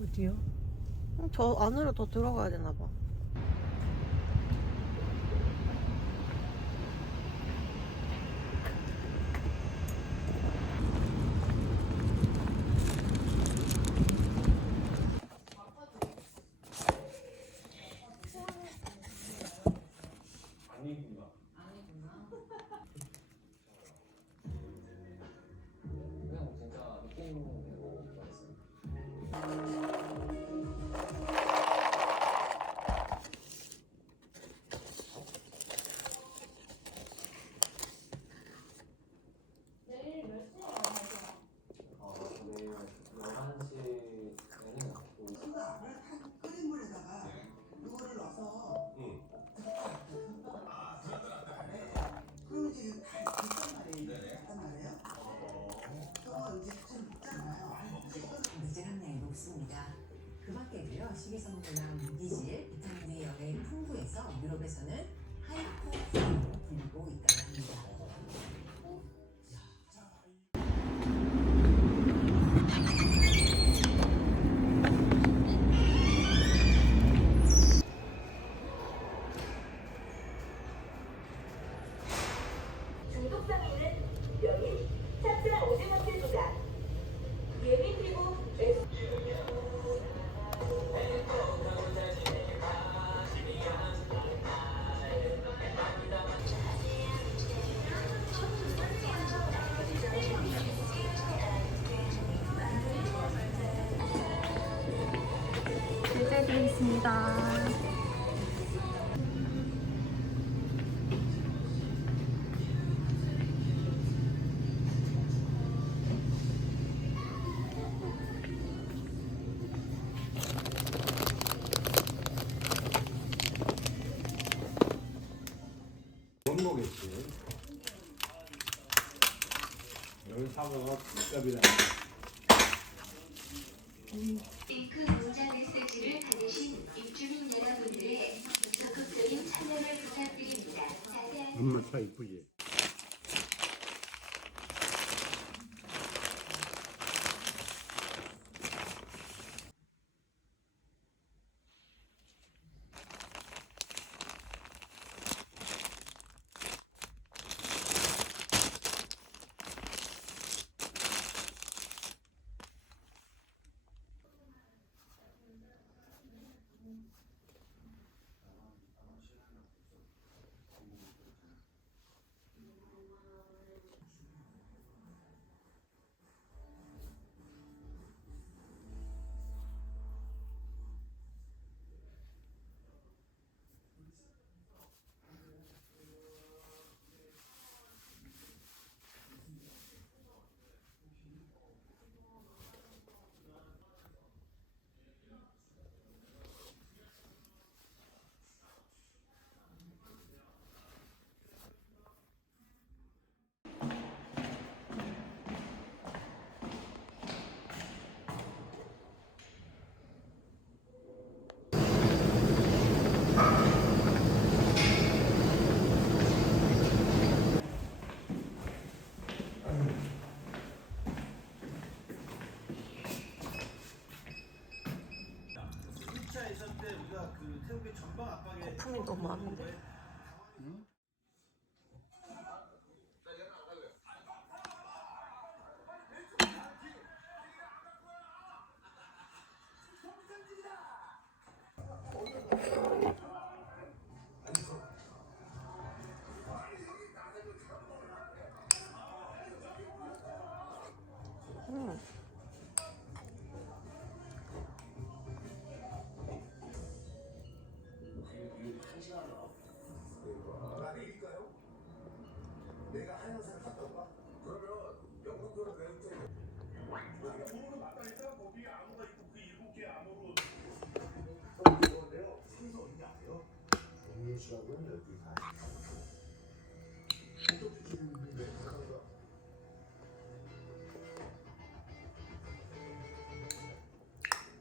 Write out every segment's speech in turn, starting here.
어디요? 저 안으로 더 들어가야 되나 봐. 그냥 진짜 느낌으로 좋아했어요. 내일 11시에는 끓인 물에다가 이거를 넣어서 그럼 이제 됐단 말이에요. 됐단 말이에요. 그거 이제 좀 있잖아요. 단백질 함량이 높습니다. 그 밖에도요, 식이섬유나 무기질, 비타민 D 영양이 풍부해서 유럽에서는 하이퍼푸드로 불리고 있다고 합니다. 중독성이 있는 연인, 찹쌀 오징어 채소가 예민 피부 결제드리겠습니다. 좋은 거겠지. 여기 사고가 값이다. 링크 문자 메시지를 받으신 입주민 여러분들의 적극적인 참여를 부탁드립니다. 자세한 엄마 차 이쁘지? 거품이 너무 많은데.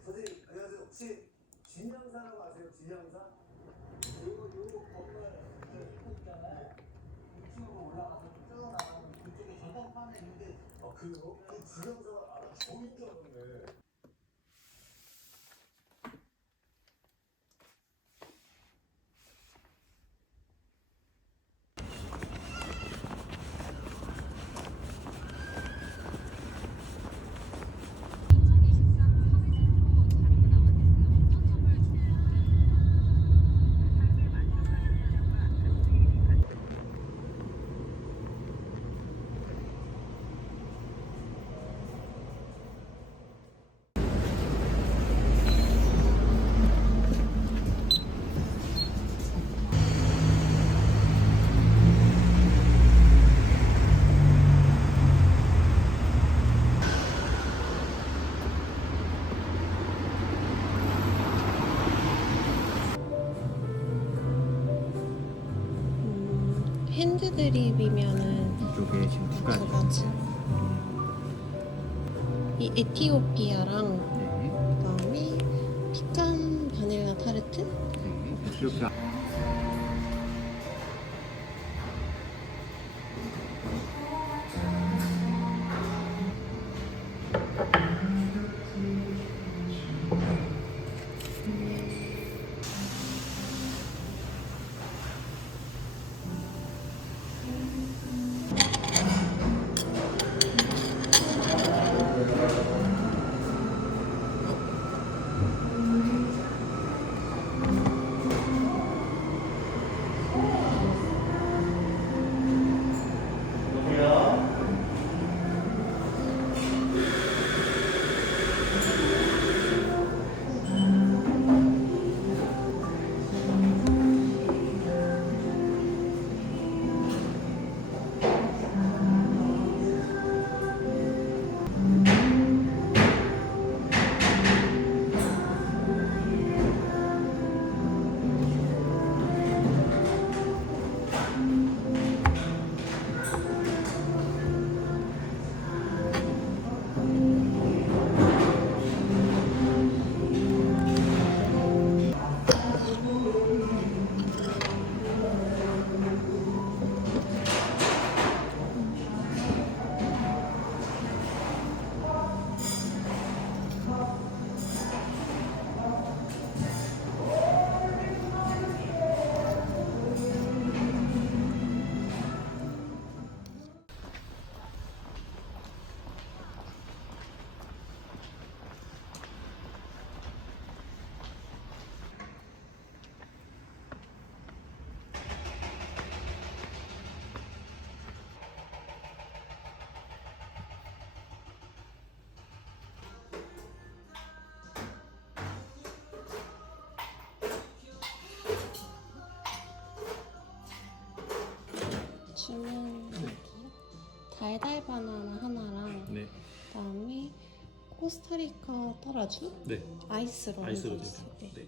선생님 안녕하세요. 혹시 진양사라고 아세요? 진양사? 요 건물 있잖아요. 2층으로 올라가서 쭉 나가면 그쪽에 전광판에 있는데 그래요? 그 진양사가 저기 있줄 알았네. 핸드드립이면은 이쪽에 지금 두 가지. 두 가지. 이 에티오피아랑 네. 그다음에 피칸 바닐라 타르트. 네. 이렇게 주문 달달 바나나 하나랑 네. 그다음에 코스타리카 따라주 네. 아이스로 아이스로 얹어 있어요. 되죠. 네. 네.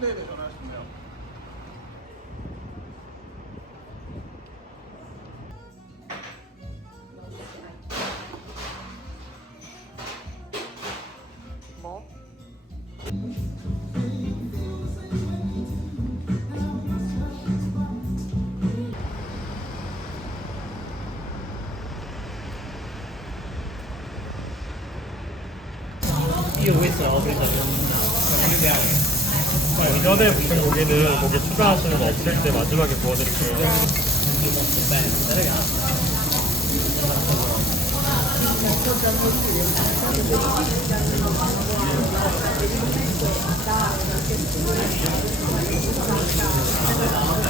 네네, 전화하셨네요. 뭐? 이전에 무슨 고기는 고기 추가하시는 거 없을 때 마지막에 구워드릴게요.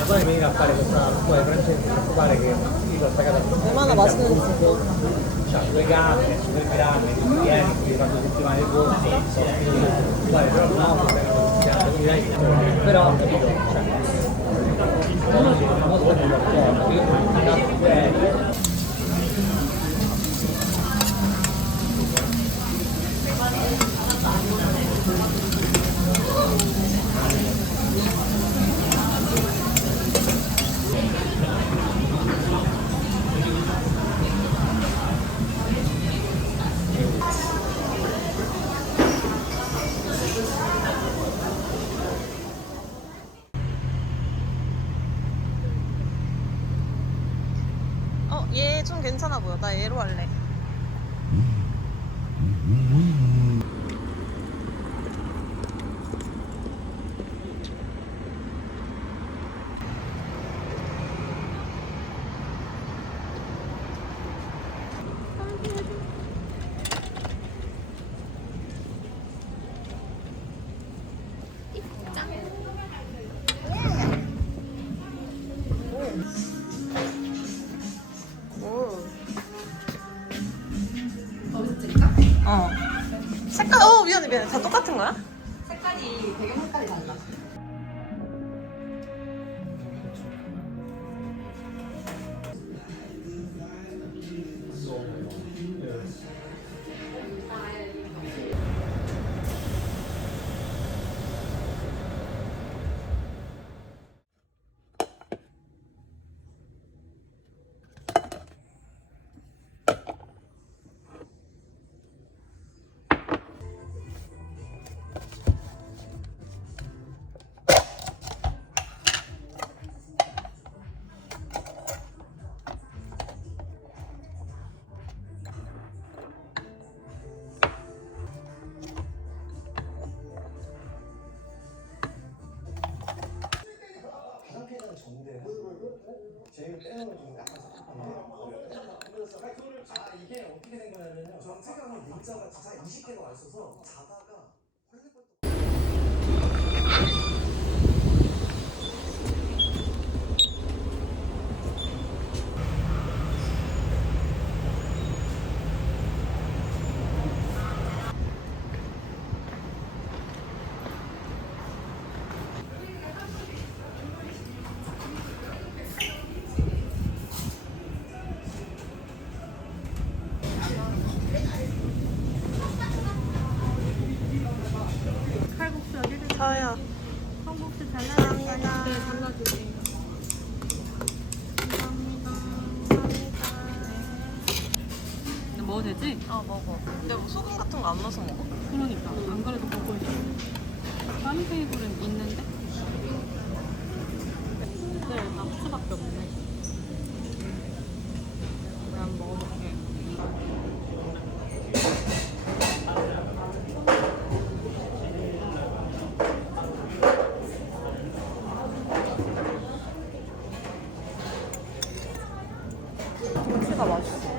Poi venire a fare questa scuola di francese, non preoccupare che io sto attaccata 얼마나 맛있는지. c'ha due gambe, due grammi, due piedi, quindi quando settimane di corsi, però no, però capito, cioè una volta che io andavo pure 얘 좀 괜찮아 보여. 나 얘로 할래. 어. 색깔, 미안해, 미안해. 다 똑같은 거야? 색깔이 배경 색깔이 달라. 바닥에다가 정대는 제일 빼놓은 좀 약간 섭섭한데 이게 어떻게 된 거냐면요 정체감이 문자가 진짜 20개가 와 있어서 자다가 헐레벌떡 저요. 한국수 감사합니다. 잘라주세요. 먹어도 되지? 먹어. 근데 뭐 소금 같은 거 안 넣어서 먹어? 그러니까 안 그래도 먹고 있어. 다른 테이블은 있는데? 네, 다 후추밖에 없네. 내가 한번 먹어볼게. 김치가 맛있어.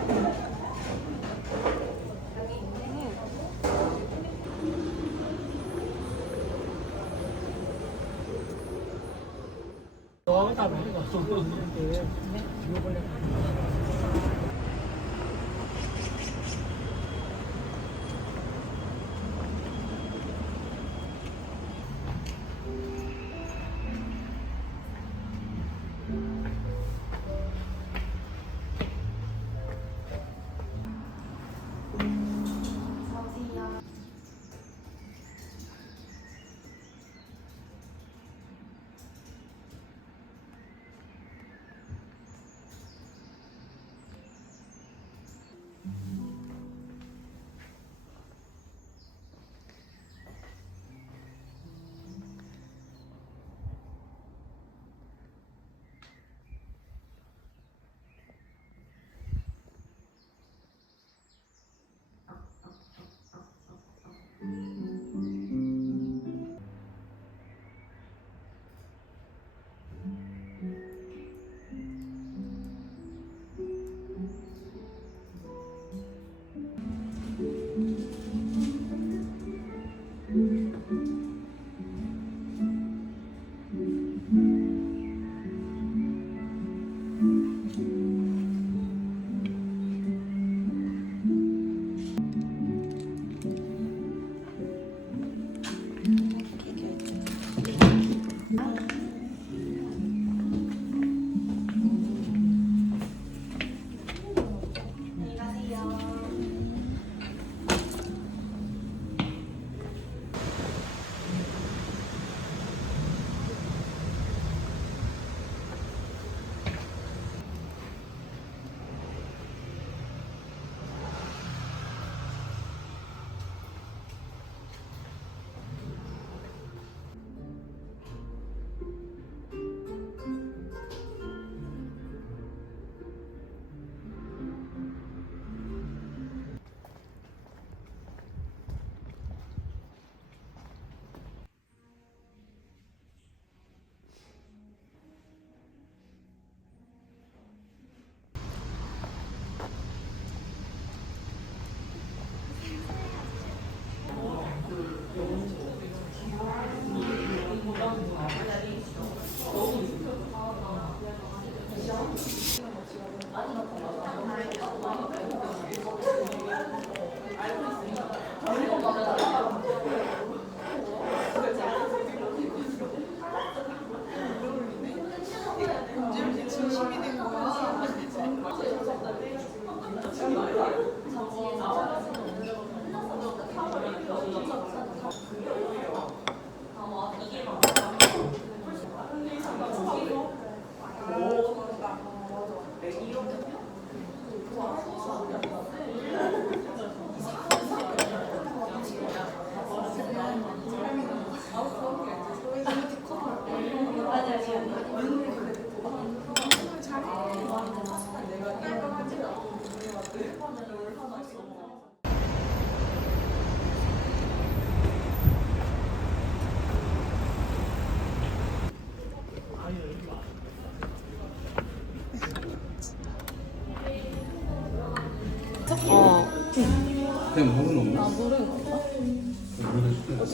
그냥 물은 없나? 아 물은 없나?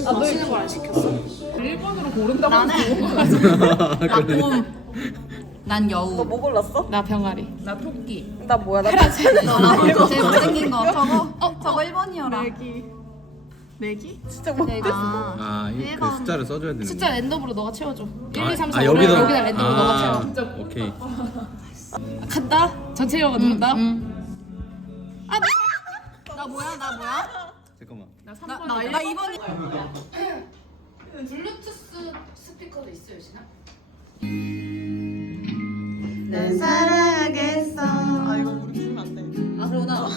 아 맛있는 걸 안 시켰어? 일본으로 고른다고 난 여우. 너 뭐 골랐어? 나 병아리. 나 토끼. 나 뭐야? 나 너랑 제일 못생긴 거. 저거 1번이어라. 내기? 진짜 뭐 그 숫자를 써줘야 되는 숫자 랜덤으로 너가 채워줘. 1, 2, 3, 4, 아, 5를 여기다? 여기다 랜덤으로 너가 채워. 오케이. 간다. 전체 영어 누른다. 나 뭐야? 나 뭐야? 잠깐만. 나 3번. 나 2번이. 블루투스 스피커도 있어 요진아? 널 사랑하겠어. 아 이거 우리 부르면 안 돼. 아 그러구나.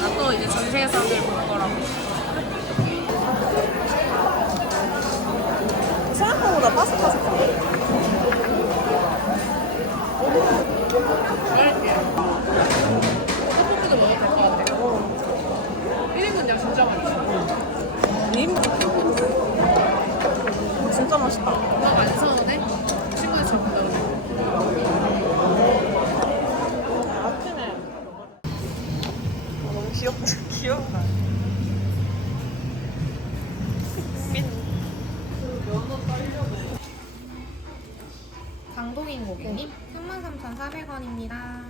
나도 이제 전 세계 사람들 볼 거라고. 생각보다 바삭바삭해. 떡볶이도 먹어도 될 것 같아. 1인분량 진짜 많지. 님? 진짜 맛있다. 엄마가 안 서운해? 친구들 전부 다. 아프네. 너무 귀엽다. 귀여워. 강동인 고객님 33,400원입니다.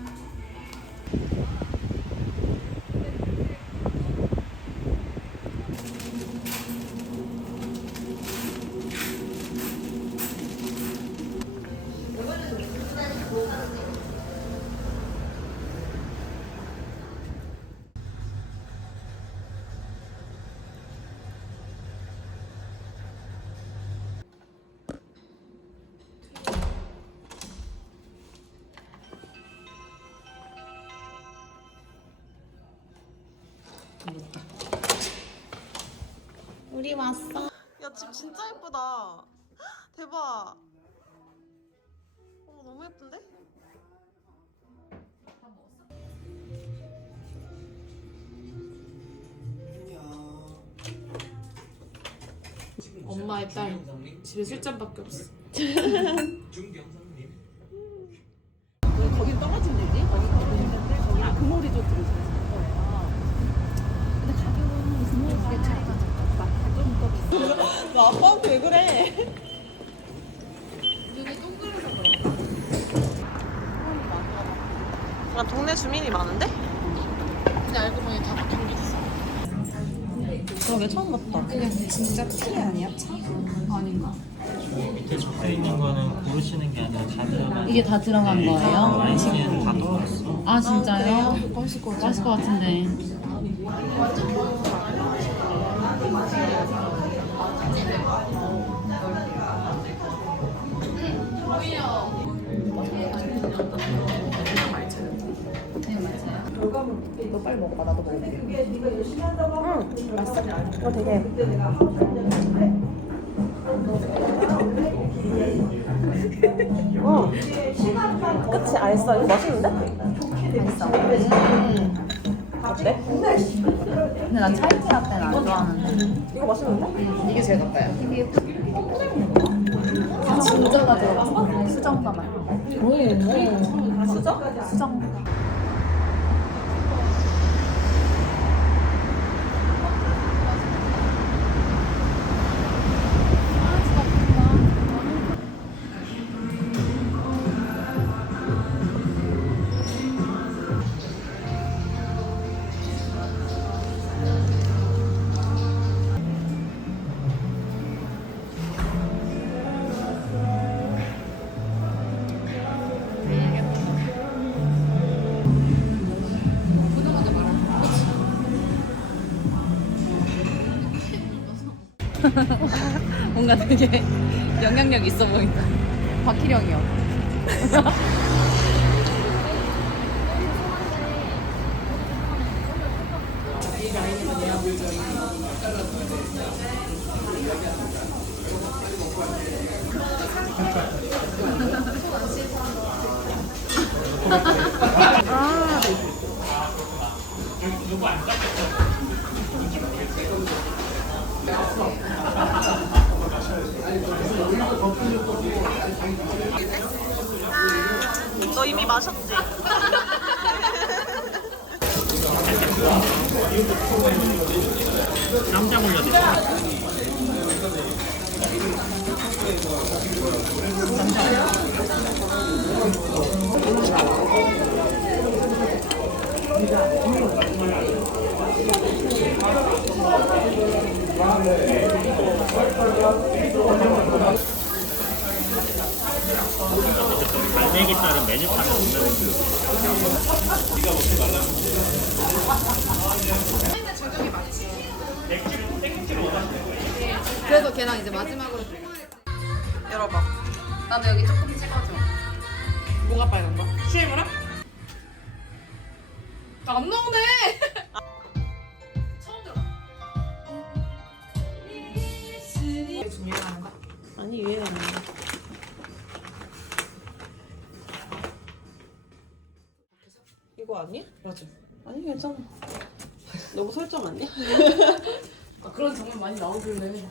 우리 왔어. 야, 집 진짜 예쁘다. 대박. 너무 예쁜데? 엄마의 딸. 집에 술잔밖에 없어. 거긴 떨어진 데지? 거기 떨어지는데 거기는 금오리 조트를 근데 가격은 금오리 차이가 좀더 비싸. 너 아빠한테 왜 그래? 눈이 동그래서 그런가? 야, 동네 주민이 많은데? 근데 알고 보니 다 경기도 사. 그러게 처음 봤다. 그냥 진짜 티 아니야? 차? 아닌가? 밑에 적혀있는 거는 고르시는 게 아니라 다 들어간 이게 다 들어간 거예요? 라인치는 다 넣어놨어. 아 진짜요? 맛있을 것 같아. 맛있을 것 같은데. 너 빨리 먹어봐. 나도 먹을게. 이거 되게 그치 알싸 이거 맛있는데? 맛있어. 어때? 근데 난 차이티 라떼는 안 좋아하는데. 이거 맛있는데? 이게 제일 나빠요. 진짜가 들어갔어. 수정과 맛. 수저? 수정. 뭔가 되게 영향력 있어 보인다. 박희령이요. 너 이미 마셨지? 깜짝 올려드릴게요. 갈매기 딸은 메뉴판에 없는 그래서 걔랑 이제 마지막으로 열어봐. 나도 여기 조금 찍어줘. 뭐가 빨간 거? 슈에무라? 안 나오네. 처음 들어. 준비하는 거? 아니 위에 있는 이거 아니? 맞아. 아니 괜찮아. 너무 설정 아니야? 아, 그런 장면 많이 나오길래.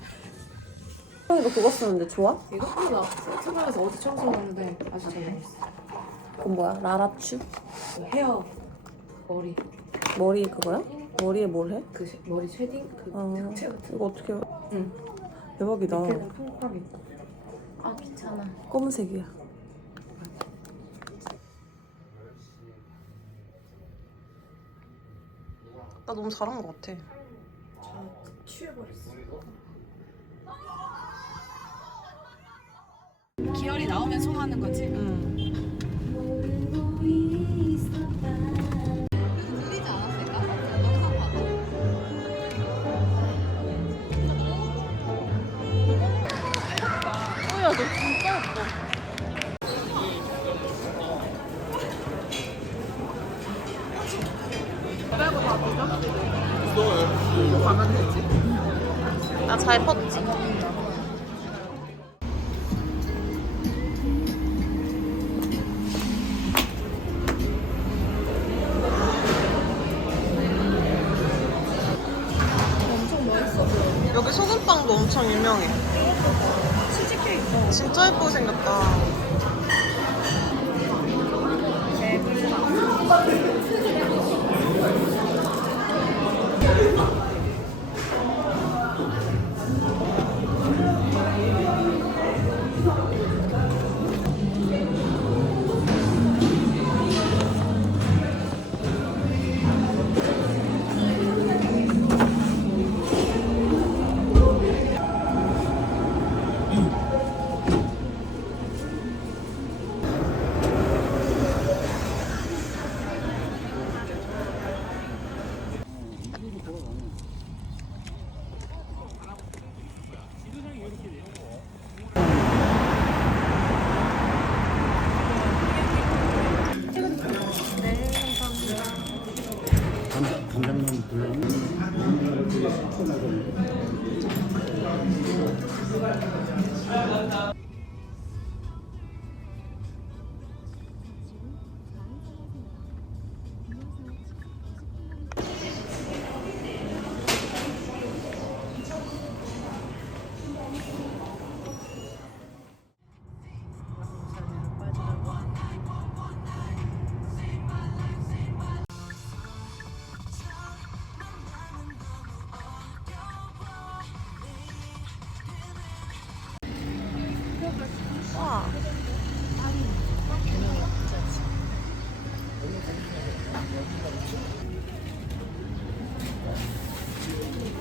너 그거 쓰는데 좋아? 이거 나 세상에서 어제 처음 써봤는데 아주 잘 나왔어. 그건 뭐야? 라라추? 그 헤어 머리 머리 그거야? 머리에 뭘 해? 그 머리 쉐딩 그 특채 같은. 이거 어떻게? 응. 대박이다. 밑에는 통파리. 아 귀찮아. 검은색이야. 나 너무 잘한 것 같아. 취해버렸어. 기열이 나오면 송하는 거지. 응. 들리지 않았을까? 영상 봐봐. 야, 너 진짜 예뻐. 나 잘 뻗지? 여기 소금빵도 엄청 유명해. 진짜 예쁘게 생겼다.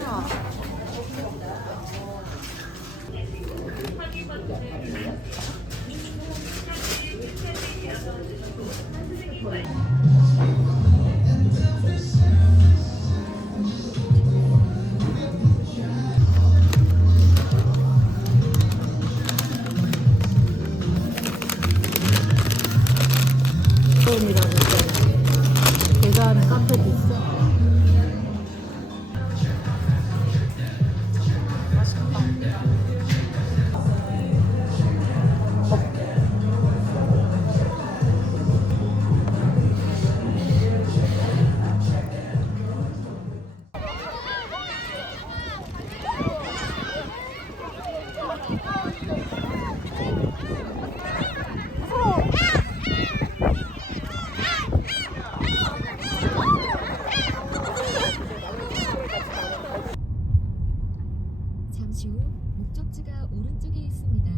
우와. 처음이라고 했잖아. 계산하는 카페도 있어. 잠시 후 목적지가 오른쪽에 있습니다.